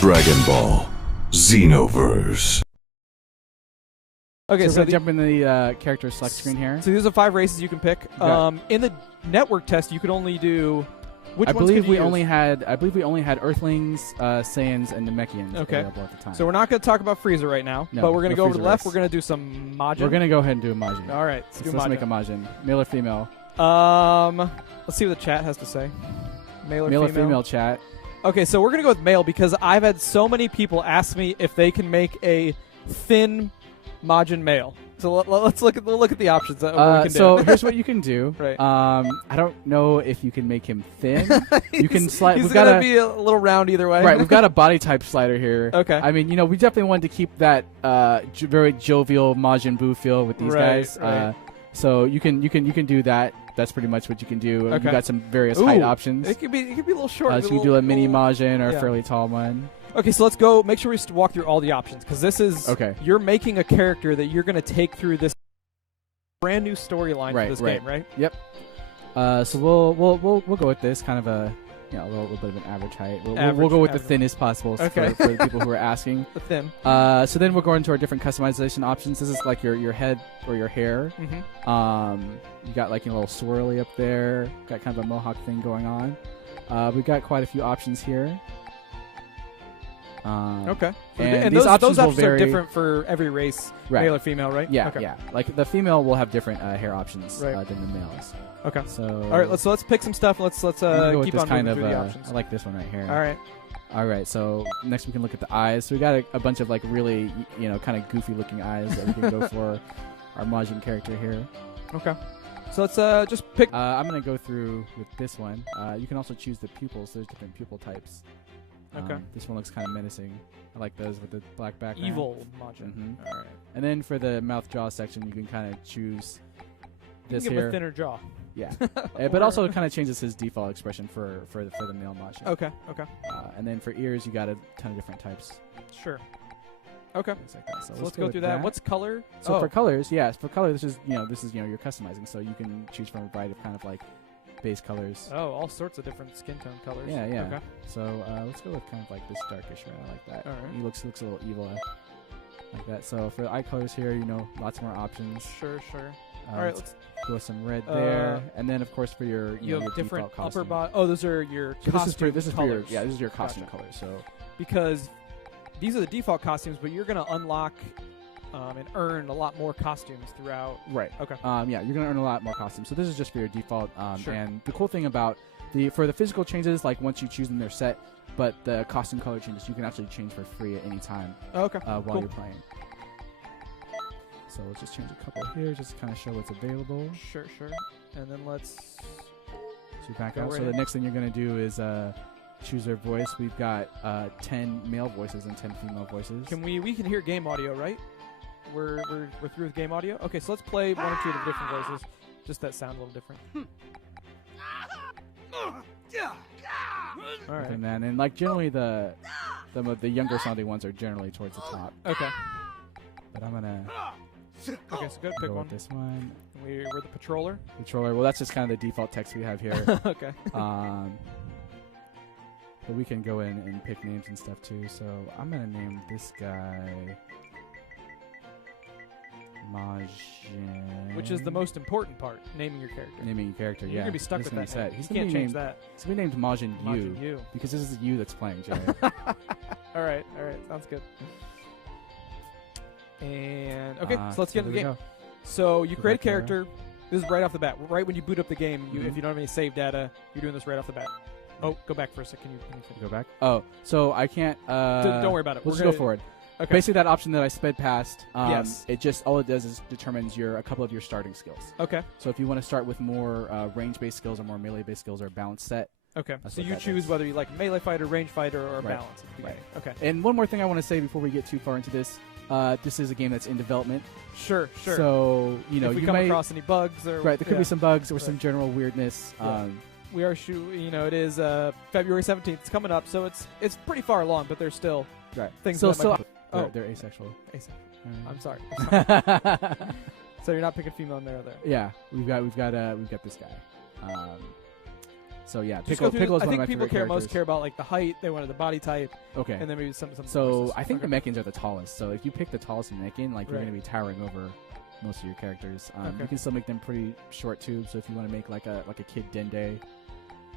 Dragon Ball Xenoverse. Okay, so jump in the character select screen here. So these are 5 races you can pick. In the network test, you could only do. Which ones could you use? I believe we only had Earthlings, Saiyans, and Namekians available at the time. So we're not going to talk about Frieza right now, but we're going to go over to the left. We're going to do some Majin. We're going to go ahead and do a Majin. All right, let's make a Majin. Male or female? Let's see what the chat has to say. Male or female chat. Okay, so we're going to go with male because I've had so many people ask me if they can make a thin Majin male. So let's look at the options. Here's what you can do. Right. I don't know if you can make him thin. You can slide. He's gonna be a little round either way. Right. We've got a body type slider here. Okay. I mean, we definitely wanted to keep that very jovial Majin Buu feel with these guys. Right. So you can do that. That's pretty much what you can do. Okay. You've got some various height options. It could be a little short. So you can do a mini Majin or a fairly tall one. Okay, so let's go. Make sure we walk through all the options because this is you're making a character that you're going to take through this brand new storyline for this game, right? Yep. So we'll go with this kind of a little bit of an average height. We'll go with the thinnest possible for the people who are asking. The thin. So then we'll go into our different customization options. This is like your head or your hair. You got like a little swirly up there. Got kind of a mohawk thing going on. We've got quite a few options here. And those options are different for every race, male or female, right? Yeah, yeah. Like the female will have different hair options than the males. Okay. So all right, let's pick some stuff. Let's keep on moving through the options. I like this one right here. All right. All right. So next we can look at the eyes. So we got a bunch of like really kind of goofy looking eyes that we can go for our Majin character here. Okay. So let's just pick. I'm gonna go through with this one. You can also choose the pupils. There's different pupil types. Okay. This one looks kind of menacing. I like those with the black background. Evil Majin. All right. And then for the mouth jaw section, you can kind of choose this you can here. give a thinner jaw. Yeah. But also it kind of changes his default expression for the male Majin. Okay. Okay. And then for ears, you got a ton of different types. Sure. Okay. Like that. So let's go through that. What's color? So for colors, for color, this is you're customizing, so you can choose from a variety of kind of like base colors. Oh, all sorts of different skin tone colors. Yeah, yeah. Okay. So let's go with kind of like this darkish red. I like that. All right. He looks a little evil like that. So for the eye colors here, lots more options. Sure. All right, let's go with some red there, and then of course for your you have your different costume. upper body. Oh, those are your costume this is colors. this is your costume colors. So because these are the default costumes, but you're going to unlock and earn a lot more costumes throughout. Right. Okay. You're going to earn a lot more costumes. So this is just for your default. Sure. And the cool thing about for the physical changes, like once you choose them, they're set. But the costume color changes, you can actually change for free at any time. Okay. While you're playing. So let's just change a couple here, just to kind of show what's available. Sure. And then let's. So back out. So the next thing you're going to do is choose their voice. We've got 10 male voices and 10 female voices. We can hear game audio, right? We're through with game audio. Okay, so let's play one or two of the different voices. Just that sound a little different. All right. And like generally the younger sounding ones are generally towards the top. Okay. But I'm gonna. Okay, so go pick one. This one. We're the patroller. Patroller. Well, that's just kind of the default text we have here. Okay. But we can go in and pick names and stuff too. So I'm gonna name this guy Majin. Which is the most important part, naming your character. Naming your character, You're gonna be stuck with that. Set. You can't change that. He's gonna be named Majin U. Because this is you that's playing, Jay. All right, sounds good. And okay, so let's get into the game. So you create a character. This is right off the bat. Right when you boot up the game, if you don't have any save data, you're doing this right off the bat. Oh, go back for a second. Can you go back? Oh, so I can't. Don't worry about it. We'll just go forward. Okay. Basically, that option that I sped past, yes. It just all it does is determines a couple of your starting skills. Okay. So if you want to start with more range-based skills or more melee-based skills or a balanced set. Okay. So you choose whether you like melee fighter, range fighter, or balance. Right. Okay. And one more thing I want to say before we get too far into this. This is a game that's in development. Sure. So if we come across any bugs or there could be some bugs or some general weirdness. We are it is February 17th. It's coming up, so it's pretty far along, but there's still things. They're asexual. Asexual. I'm sorry. So you're not picking female and male there. Yeah, we've got this guy. So yeah, Just go through, Piccolo's I one of think my people favorite most characters. care about like the height. They wanted the body type. Okay. And then maybe some. So I think the Namekians are the tallest. So if you pick the tallest Namekian, like you're Right. going to be towering over most of your characters. Okay. You can still make them pretty short too. So if you want to make like a kid Dende,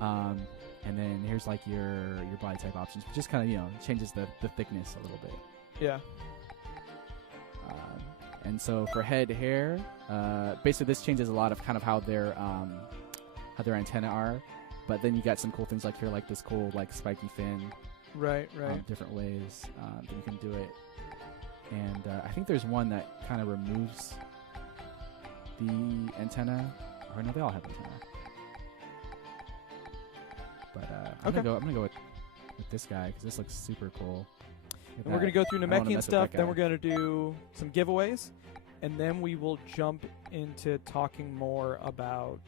and then here's like your body type options, which just kind of changes the thickness a little bit. Yeah. And so for head hair, basically this changes a lot of kind of how their antennae are. But then you got some cool things like here, like this cool like spiky fin. Right. Different ways that you can do it. And I think there's one that kind of removes the antenna. Or no, they all have antenna. But I'm gonna go with this guy because this looks super cool. And we're going to go through Namekian stuff, then guy. we're going to do some giveaways, and then we will jump into talking more about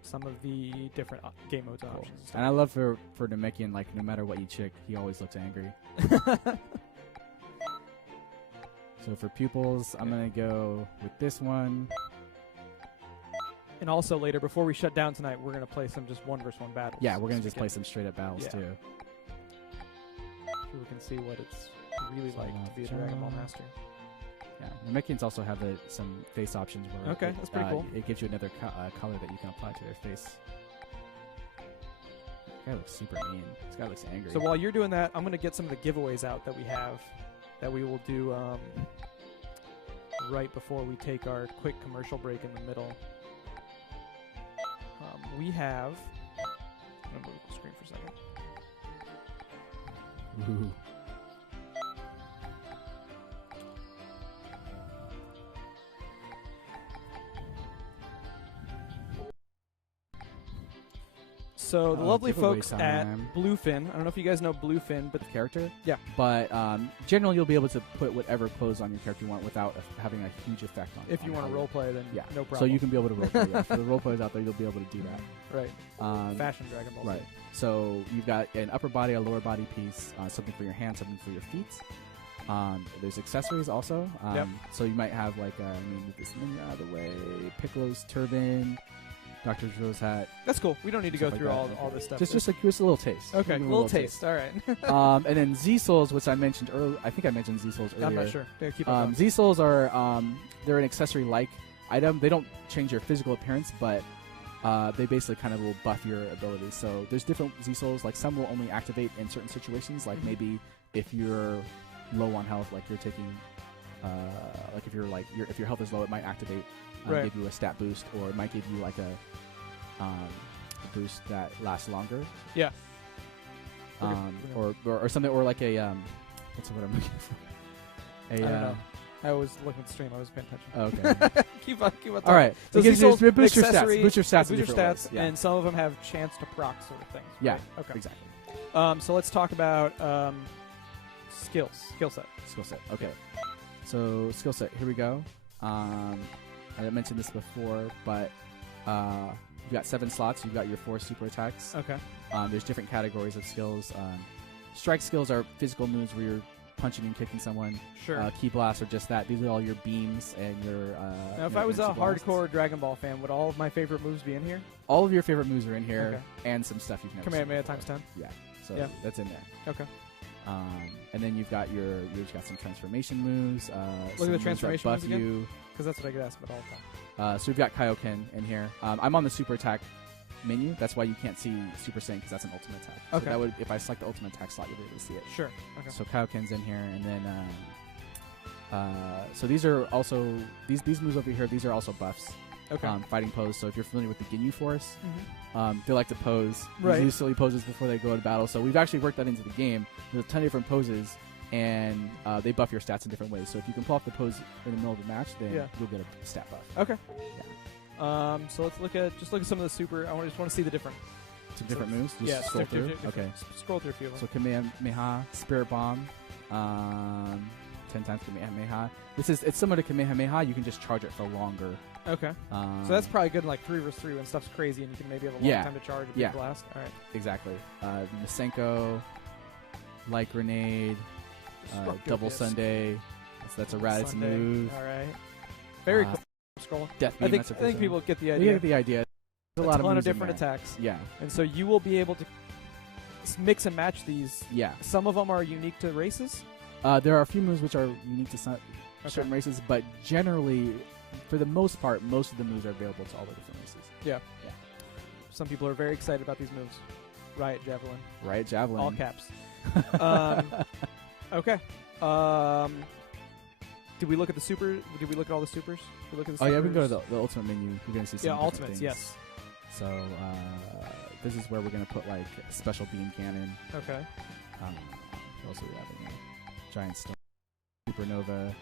some of the different game modes and options. And I love for Namekian, like no matter what you chick, he always looks angry. So for pupils, I'm going to go with this one. And also later, before we shut down tonight, we're going to play some just 1v1 battles. Yeah, we're going to just play some straight up battles too. So we can see what it's really like to be a Dragon Ball master. Yeah, Namekians also have some face options where that's pretty cool. It gives you another color that you can apply to their face. This guy looks super mean. This guy looks angry. So while you're doing that, I'm going to get some of the giveaways out that we have that we will do right before we take our quick commercial break in the middle. We have... I'm going to move the screen for a second. Ooh. So the lovely giveaway folks time. at Bluefin, I don't know if you guys know Bluefin, but The character? Yeah. But generally, you'll be able to put whatever clothes on your character you want without having a huge effect on it. if you want to roleplay, then Yeah. no problem. So you can be able to roleplay. Yeah. For the roleplayers out there, you'll be able to do that. Right. Fashion Dragon Ball. Right. So you've got an upper body, a lower body piece, something for your hands, something for your feet. There's accessories also. Yep. So you might have like, move this thing out of the way, Piccolo's turban, Dr. Zero's hat. That's cool. We don't need to go Stuff through like that. all this stuff. Just a little taste. Okay, Give it little taste. All right. And then Z-Souls, which I mentioned earlier. I think I mentioned Z-Souls earlier. I'm not sure. Yeah, keep on going. Z-Souls are they're an accessory-like item. They don't change your physical appearance, but they basically kind of will buff your abilities. So there's different Z-Souls. Like some will only activate in certain situations. Like maybe if you're low on health, like you're taking, like if your health is low, it might activate, give you a stat boost, or it might give you like a boost that lasts longer. Yeah. Or something, or like a what's the word I'm looking for? I don't know. I was looking at the stream. I wasn't paying attention. Okay. keep on. All right. So it gives you Z-Souls, boost your stats. accessory, Boost your stats. boost in your different stats, ways. Yeah. and some of them have chance to proc sort of things. Yeah. Right? Okay. Exactly. So let's talk about skill set. Skill set. Okay. So skill set. Here we go. I mentioned this before, but you've got 7 slots. You've got your 4 super attacks. Okay. There's different categories of skills. Strike skills are physical moves where you're punching and kicking someone. Sure. Key blasts are just that. These are all your beams and your. Now, if I was a hardcore Dragon Ball fan, would all of my favorite moves be in here? All of your favorite moves are in here, and some stuff you've never seen. Kamehameha times 10. Yeah. So Yeah. that's in there. Okay. And then you've got some transformation moves. Look at some the moves that transformation buff moves again. you. Because that's what I get asked about all the time. So we've got Kaioken in here. I'm on the super attack menu. That's why you can't see Super Saiyan, because that's an ultimate attack. So Okay. that would, if I select the ultimate attack slot, you'll be able to see it. Sure. Okay. So Kaioken's in here, and then so these are also these moves over here. These are also buffs. Okay. Fighting pose. So if you're familiar with the Ginyu Force, Mm-hmm. they like to pose. Right. These silly poses before they go to battle. So we've actually worked that into the game. There's a ton of different poses, and they buff your stats in different ways. So if you can pull off the pose in the middle of the match, then you'll get a stat buff. Okay. Yeah. So let's look at some of the super. just want to see the different. Some different moves. Just Yeah. scroll through. Okay. Scroll through a few of them. So Kamehameha, Spirit Bomb, 10 times Kamehameha. It's similar to Kamehameha. You can just charge it for longer. Okay. So that's probably good in like 3v3 when stuff's crazy and you can maybe have a long time to charge a big blast. All right. Exactly. Masenko, Light Grenade, Double Disc. Sunday. That's a Raditz Sunday. move. All right. Very cool. Scroll. Death I Beam. think people get the You idea. get the idea. There's a lot ton of moves in different there. attacks. Yeah. And so you will be able to mix and match these. Yeah. Some of them are unique to races. There are a few moves which are unique to certain races, but generally, for the most part, most of the moves are available to all the different races. Yeah. Yeah. Some people are very excited about these moves. Riot Javelin. Riot Javelin. All caps. Okay. Did we look at the super? Did we look at all the supers? Did we look at the Oh, supers? yeah, we can go to the ultimate menu. You're going to see some different ultimates, things. yes. So, this is where we're going to put, like, a special beam cannon. Okay. Also, we have a giant storm, supernova,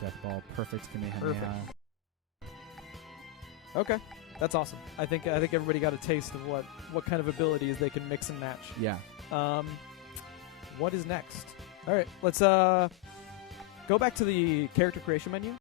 death ball, perfect Kamehameha. Okay. That's awesome. I think everybody got a taste of what kind of abilities they can mix and match. Yeah. What is next? All right, let's go back to the character creation menu.